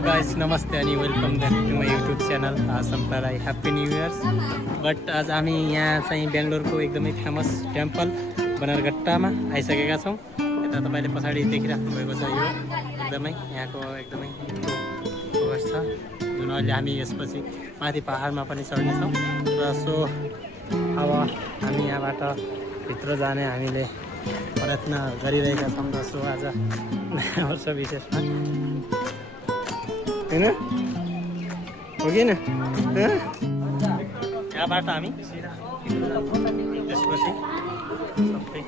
Hello guys, नमस्ते अनि welcome back to my YouTube channel. सबैलाई ह्याप्पी न्यू इयर्स। बट आज हामी यहाँ चाहिँ बेङ्गलोरको एकदमै फेमस टेम्पल बनारघट्टामा आइसकेका छौँ। यता तपाईँले पछाडि देखिराख्नु भएको छ, यो एकदमै यहाँको एकदमै मिठो अवस्था जुन अहिले हामी यसपछि माथि पहाडमा पनि चढ्नेछौँ। र सो अब हामी यहाँबाट भित्र जाने हामीले प्रयत्न गरिरहेका छौँ। र सो आज नयाँ वर्ष विशेषमा होइन हो कि यहाँबाट हामी त्यसपछि सबै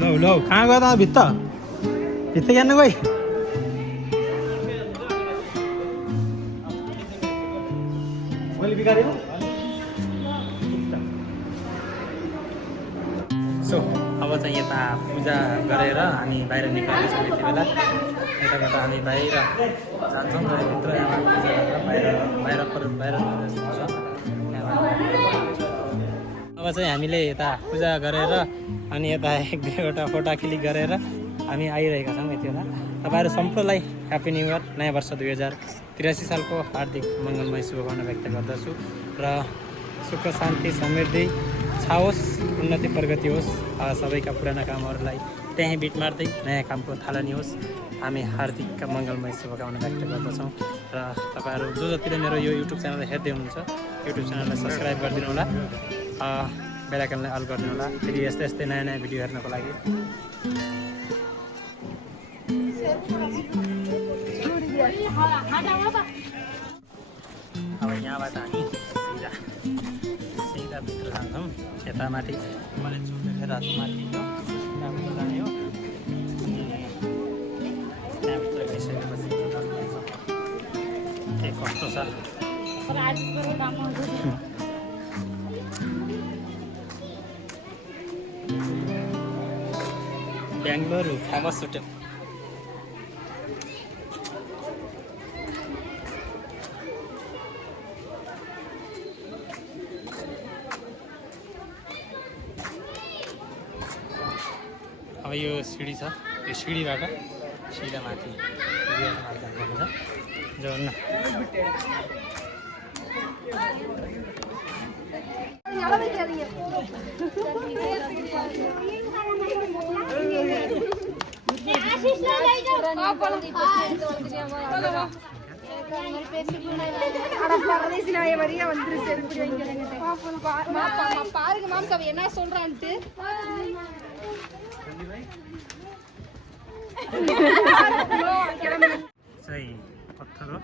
लौ लौ कहाँ गयो त भित्त जानु गई सो अब चाहिँ यता पूजा गरेर हामी बाहिर निकाल्नेछौँ। यति बेला यताबाट हामी बाहिर जान्छौँ र भित्र यहाँबाट पूजा गरेर बाहिर अब चाहिँ हामीले यता पूजा गरेर अनि यता एक दुईवटा फोटो क्लिक गरेर हामी आइरहेका छौँ। यति बेला तपाईँहरू सम्पूर्णलाई ह्याप्पी न्यु इयर, नयाँ वर्ष 2083 सालको हार्दिक मङ्गलमय शुभकामना व्यक्त गर्दछु। र सुख शान्ति समृद्धि छाओस्, उन्नति प्रगति होस्, सबैका पुराना कामहरूलाई त्यहीँ बिट मार्दै नयाँ कामको थालनी होस्, हामी हार्दिक मङ्गलमय शुभकामना व्यक्त गर्दछौँ। र तपाईँहरू जो जतिले मेरो यो युट्युब च्यानल हेर्दै हुनुहुन्छ, युट्युब च्यानललाई सब्सक्राइब गरिदिनु होला, बेल आइकनलाई अल गरिदिनु होला, फेरि यस्तै यस्तै नयाँ नयाँ भिडियो हेर्नको लागि। अब यहाँबाट हामी सिधा भित्र जान्छौँ। यता माथि मैले चुकेर माथि त्यहाँभित्र जाने हो। त्यहाँभित्र गइसकेपछि के कस्तो छ बेङ्गलोर फेमस होटल। अब यो सिडी छ, यो सिडीबाट सिधा माथि जानुपर्छ। जाउँ न। பாருங்க மாம்ஸ் அவ என்ன சொல்றான்ட்டு सही पत्थर हो।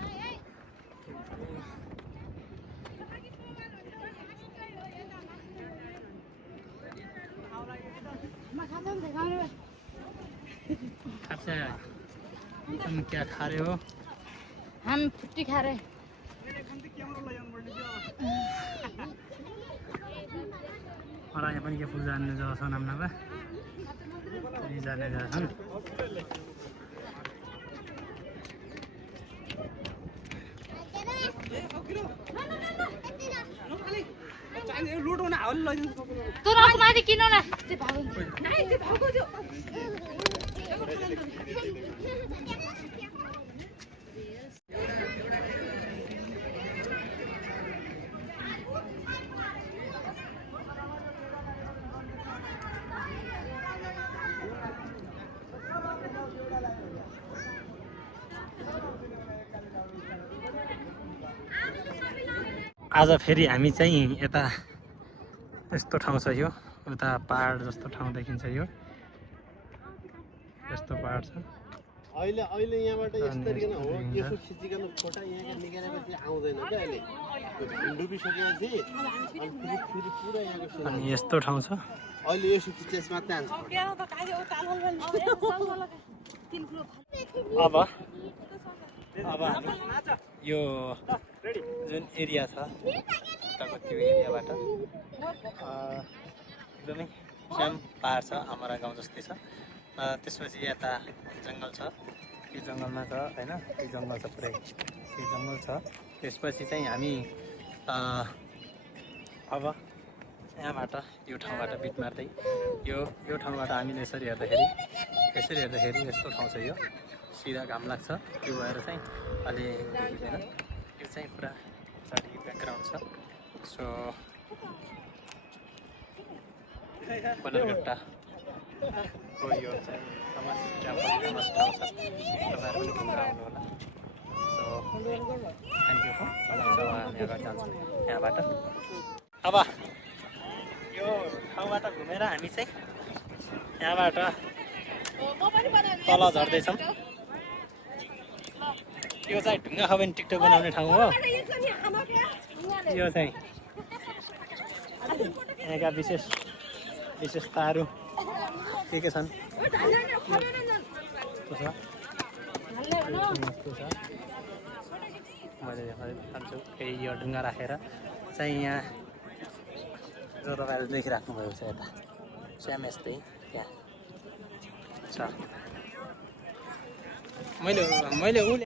अच्छा, तुम क्या खा रहे हो? हम फुट्टी खा रहे हैं। और यहाँ पनि के फुल जाने जान्छ नाममा जाने जान्छन्। तो माथि किन न आज फेरि हामी चाहिँ यता यस्तो ठाउँ छ, यो उता पहाड जस्तो ठाउँ देखिन्छ। यो यस्तो पहाड छ। अहिले यहाँबाट यस्तरी हो, यसो खिचिकन फोटा यहाँ निकालेपछि आउँदैन क्या। अहिले डुबिसकेपछि फेरि पुरा यहाँको अनि यस्तो ठाउँ छ। अहिले यसो खिचेस मात्रै आन्छ। अब यो जुन एरिया छ उताको त्यो एरियाबाट एकदमै सेम पहाड छ, हाम्रो गाउँ जस्तै छ। त्यसपछि यता जङ्गल छ, यो जङ्गलमा छ होइन, यो जङ्गल छ पुरै, यो जङ्गल छ। त्यसपछि चाहिँ हामी अब यहाँबाट यो ठाउँबाट बिट मार्दै यो ठाउँबाट हामीले यसरी हेर्दाखेरि यस्तो ठाउँ छ यो, सिधा घाम लाग्छ त्यो भएर चाहिँ अलि देखिँदैन। यो चाहिँ पुरा पछाडि ब्याकग्राउन्ड छ। सो बलरघट्टा हो यो चाहिँ फेमस ठाउँ छ, तपाईँहरू पनि घुमेर आउनु होला। So thank you. हामी अगाडि जान्छौँ यहाँबाट। अब यो ठाउँबाट घुमेर हामी चाहिँ यहाँबाट तल झर्दैछौँ। यो चाहिँ ढुङ्गा खायो भने टिकटक बनाउने ठाउँ हो। यो चाहिँ यहाँका विशेषताहरू के छन् मैले देखाउँछु। फेरि यो ढुङ्गा राखेर चाहिँ यहाँ जो तपाईँहरू देखिराख्नु भएको छ यता सेम यस्तै त्यहाँ छ। मैले उसले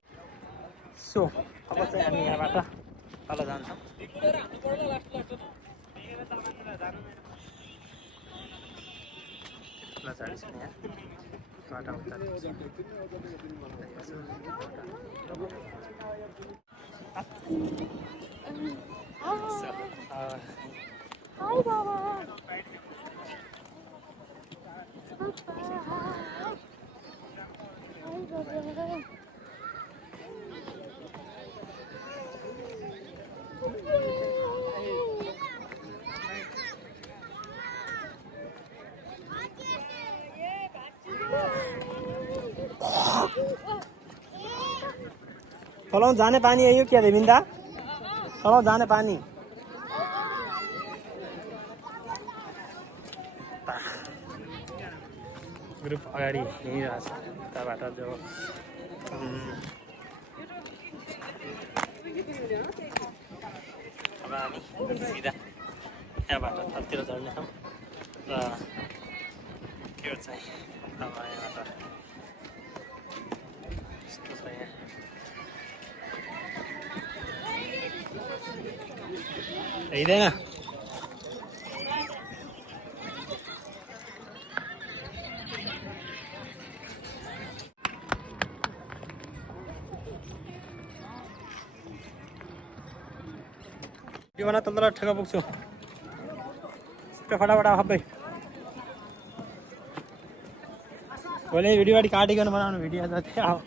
सो अब चाहिँ हामी यहाँबाट तल जान्छौँ। झाडिसक्यो यहाँ बाटो तल जाने पानी है यो क्या देविन्दा, तल जाने पानी। ग्रुप अगाडि हिँडिरहेछ उताबाट जो अब हामी सिधा यहाँबाट तलतिर झर्नेछौँ र त्यो चाहिँ अब यहाँबाट यस्तो छ यहाँ। हिँड्दैन यो भन तल ठेका पुग्छु फटाफट सबै भोलि भिडियो काटिकन बनाउनु भिडियो जति आऊ।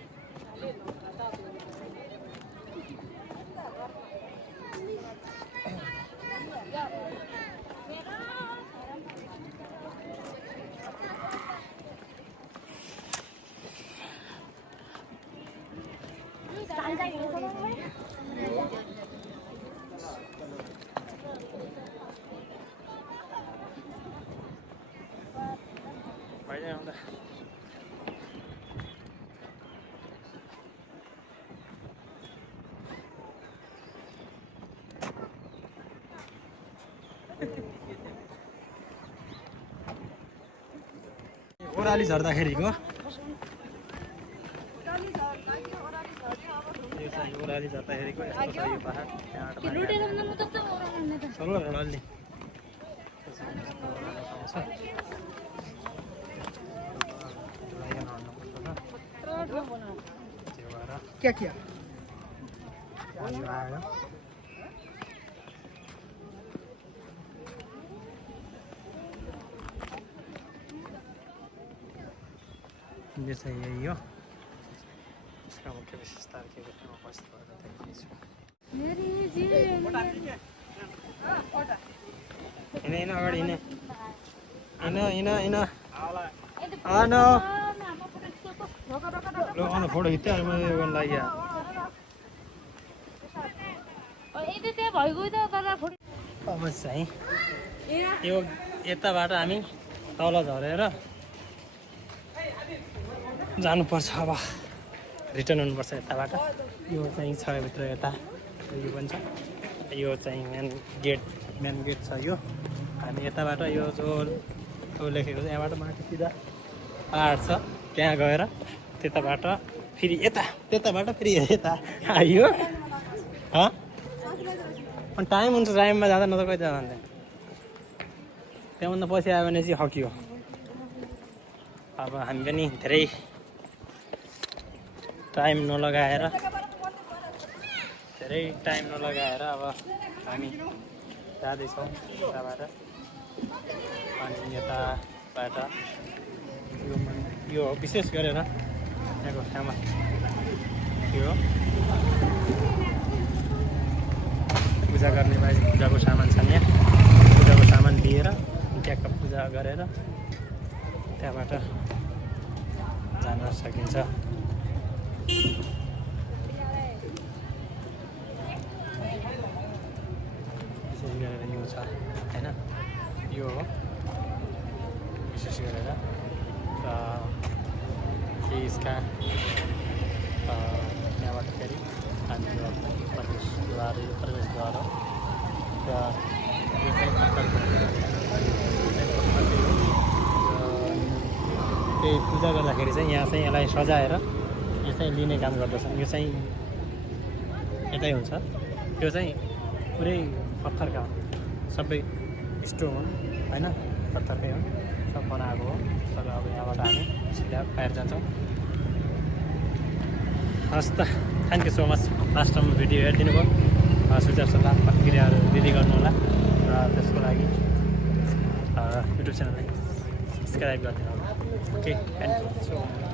ओह्राली झर्दाखेरिको यो चाहिँ ओह्राली झर्दाखेरिको यस्तो छ यो पहाड। चलो ओह्राली क्या किया ये चाहिँ यही हो। यसका मुख्य विशेषताहरू के के म उपस्थित भएर देखाइदिन्छु। हिँड अगाडि हिँड लो फोटो खिच्यो अनि मैले यो गर्न लागि अब चाहिँ यो यताबाट हामी तल झरेर जानुपर्छ। अब रिटर्न हुनुपर्छ यताबाट। यो चाहिँ छ भित्र यता यो पनि छ। यो चाहिँ मेन गेट छ यो। हामी यताबाट यो जो लेखेको छ यहाँबाट माथि सिधा पाहाड छ त्यहाँ गएर त्यताबाट फेरि यता त्यताबाट फेरि यता आइयो अनि टाइम हुन्छ टाइममा जाँदा न त कहिले जाँदा त्यहाँभन्दा पछि आयो भने चाहिँ हकियो अब हामी पनि धेरै टाइम नलगाएर अब हामी जाँदैछौँ यताबाट अनि यताबाट यो विशेष गरेर यहाँको फेमस यो पूजा गर्ने बाहेक पूजाको सामान छन् यहाँ पूजाको सामान लिएर ट्याक्क पूजा गरेर त्यहाँबाट जान सकिन्छ विशेष गरेर यो छ होइन यो हो विशेष गरेर यसका त्यहाँबाट फेरि हामी यो प्रवेशद्वार हो र यो चाहिँ पत्थरको त्यही पूजा गर्दाखेरि चाहिँ यहाँ चाहिँ यसलाई सजाएर यो चाहिँ लिने काम गर्दछन् यो चाहिँ यतै हुन्छ यो चाहिँ पुरै पत्थरका हो सबै स्टोन हुन् होइन पत्थरकै हो सब बनाएको हो तर अब यहाँबाट हामी सिधा बाहिर जान्छौँ हस् त thank you so much last time video हेरिदिनु भयो सुझाव सल्लाह प्रतिक्रियाहरू दिँदै गर्नु होला र त्यसको लागि युट्युब च्यानललाई सब्सक्राइब गरिदिनु होला okay thank you so much